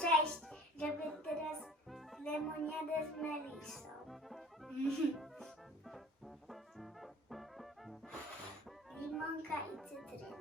Cześć, robię teraz lemoniadę z melisą. Limonka i cytryna.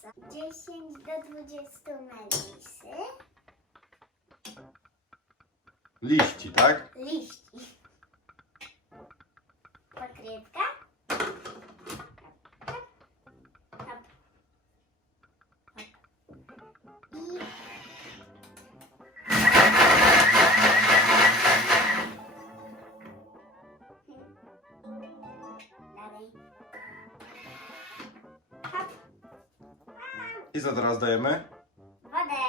Melisa. 10 do 20 melisy. Liści, tak? Liści. Pokrywka. I co teraz dajemy? Wodę.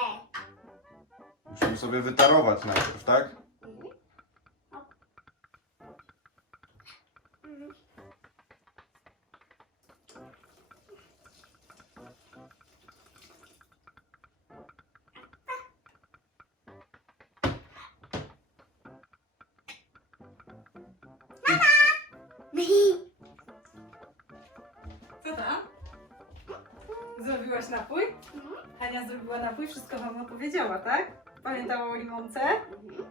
Musimy sobie wytarować najpierw, tak? Mhm. Co tam? Zrobiłaś napój? Mhm. Hania zrobiła napój, wszystko wam opowiedziała, tak? Pamiętała o limonce?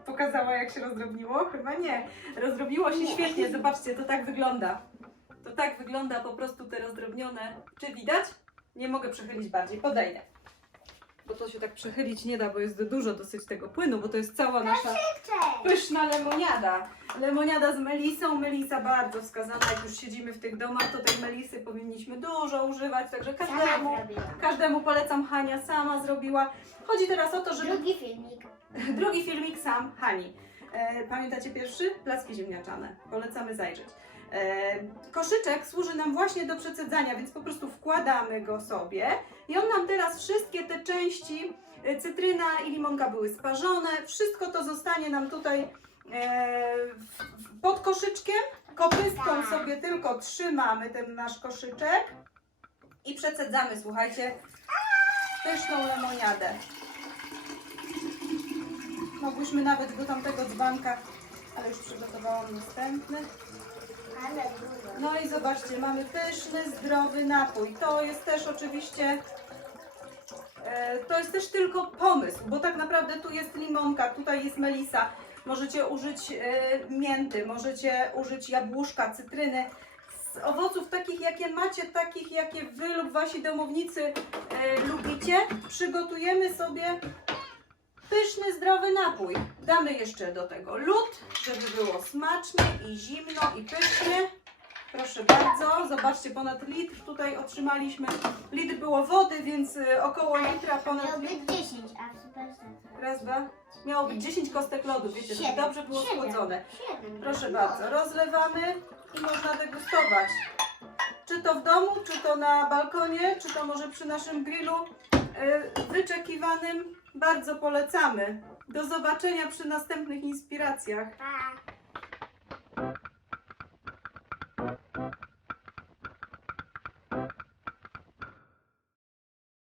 Pokazała jak się rozdrobniło? Chyba nie. Rozdrobiło się Nie. świetnie, zobaczcie, to tak wygląda. To tak wygląda po prostu te rozdrobnione. Czy widać? Nie mogę przechylić bardziej, podejdę. Bo to się tak przechylić nie da, bo jest dużo dosyć tego płynu, bo to jest cała nasza pyszna lemoniada. Lemoniada z melisą. Melisa bardzo wskazana, jak już siedzimy w tych domach, to tej melisy powinniśmy dużo używać, także każdemu, każdemu polecam. Hania sama zrobiła. Chodzi teraz o to, żeby Drugi filmik. drugi filmik sam Hani. E, pamiętacie pierwszy? Placki ziemniaczane. Polecamy zajrzeć. Koszyczek służy nam właśnie do przecedzania, więc po prostu wkładamy go sobie i on nam teraz wszystkie te części, e, cytryna i limonka były sparzone, wszystko to zostanie nam tutaj e, pod koszyczkiem. Kopystką Tak. sobie tylko trzymamy ten nasz koszyczek i przecedzamy, słuchajcie, pyszną lemoniadę. Mogłyśmy nawet do tamtego dzbanka, ale już przygotowałam następny. No i zobaczcie, mamy pyszny, zdrowy napój. To jest też oczywiście, e, to jest też tylko pomysł, bo tak naprawdę tu jest limonka, tutaj jest melisa. Możecie użyć e, mięty, możecie użyć jabłuszka, cytryny. Z owoców takich, jakie macie, takich, jakie wy lub wasi domownicy e, lubicie, przygotujemy sobie pyszny, zdrowy napój. Damy jeszcze do tego lód, żeby było smacznie i zimno i pysznie. Proszę bardzo, zobaczcie, ponad litr tutaj otrzymaliśmy. Litr było wody, więc y, około litra, ponad litr. być 10, a w. Raz, dwa. Miało być 10 kostek lodu, wiecie, żeby Siedem. dobrze było Siedem. schłodzone. Siedem. Proszę bardzo, rozlewamy i można degustować. Czy to w domu, czy to na balkonie, czy to może przy naszym grillu y, wyczekiwanym. Bardzo polecamy. Do zobaczenia przy następnych inspiracjach. Pa.